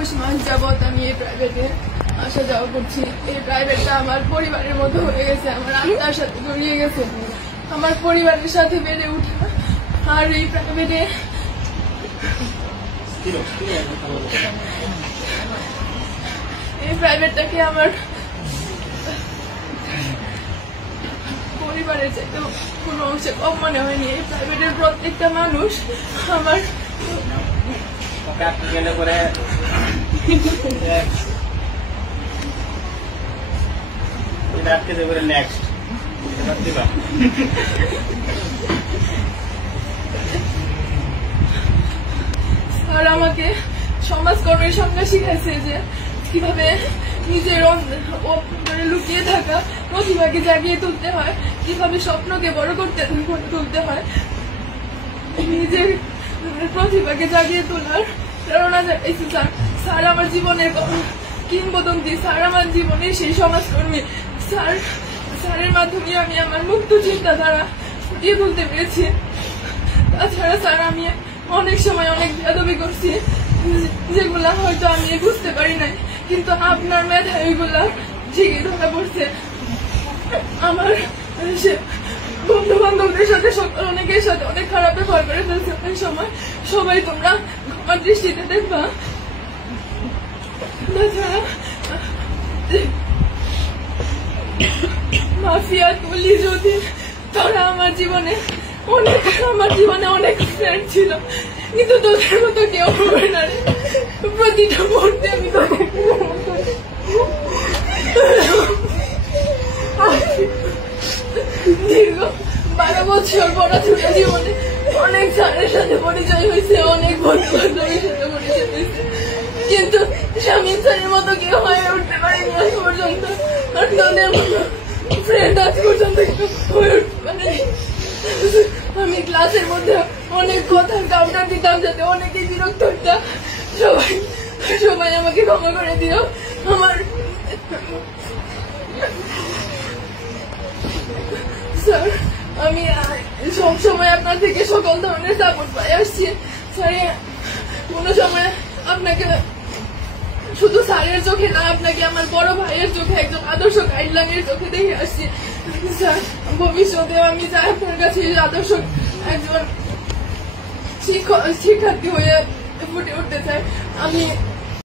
21 মাস যাবৎ আমি এই প্রাইভেটে আসা যাওয়া করছি। এই প্রাইভেটটা আমার পরিবারের মতো হয়ে গেছে, আমার আত্মার সাথে জড়িয়ে গেছে, আমার পরিবারের সাথে বেড়ে উঠা। আর এই প্রাইভেটটাকে আমার পরিবারের চাইতে কোনো অংশে কম মনে হয়নি। এই প্রাইভেটের প্রত্যেকটা মানুষ আমার স্যার আমাকে সমাজকর্মের সংজ্ঞা শিখাইছে যে কিভাবে নিজের লুকিয়ে থাকা প্রতিভাকে জাগিয়ে তুলতে হয়, কিভাবে স্বপ্নকে বড় করতে তুলতে হয়, নিজের প্রতিভাকে জাগিয়ে তোলার প্রেরণা জাগাইছে স্যার। স্যার আমার জীবনের কিংবদন্তি, স্যার আমার জীবনের সেই সমাজকর্মী। স্যারের মাধ্যমে আমি আমার মুক্ত চিন্তাধারা ফুটিয়ে তুলতে পেরেছি। তাছাড়া স্যার আমি অনেক সময় অনেক বেয়াদবি করছি, যেগুলা হয়তো আমি বুঝতে পারি নাই, কিন্তু আপনার মেধায় ওইগুলা ঠিকই ধরা পড়ছে। আমার বন্ধু বান্ধবদের সাথে অনেকের সাথে অনেক খারাপ ব্যবহার করে ফেলছে ওই সময়, সবাই তোমরা আমার দৃষ্টিতে দেখবা। তাছাড়া মাফিয়া তুলি যদি তোরা আমার জীবনে অনেক ফ্রেন্ড ছিল, কিন্তু তোদের মতো কেউ হবে না রে। প্রতিটা মুহূর্তে আমি দীর্ঘ 12 বছর পড়াশোনা জীবনে অনেক স্যারের সাথে পরিচয় হয়েছে, অনেক বন্ধু বান্ধবের সাথে পরিচয় হয়েছে, কিন্তু স্বামী স্যারের মতো কেউ হয়ে উঠতে পারেনি আজ পর্যন্ত। আর তোদের মতো ফ্রেন্ড আজ পর্যন্ত হয়ে উঠতে পারেনি। আমি ক্লাসের মধ্যে অনেক কথা কাউন্টার দিতাম যাতে অনেকেই বিরক্ত হইতা। সবাই আমাকে ক্ষমা করে দিও। আমার স্যার আমি সবসময় আপনার থেকে সকল ধরনের সাপোর্ট পাই আসছি স্যার। কোনো সময় আপনাকে শুধু স্যারের চোখে না, আপনাকে আমার বড় ভাইয়ের চোখে, একজন আদর্শ গাইডলাইনের চোখে দেখে আসছি স্যার। ভবিষ্যতে আমি চাই আপনার কাছে আদর্শ একজন শিক্ষার্থী হয়ে ফুটে উঠতে চাই। আমি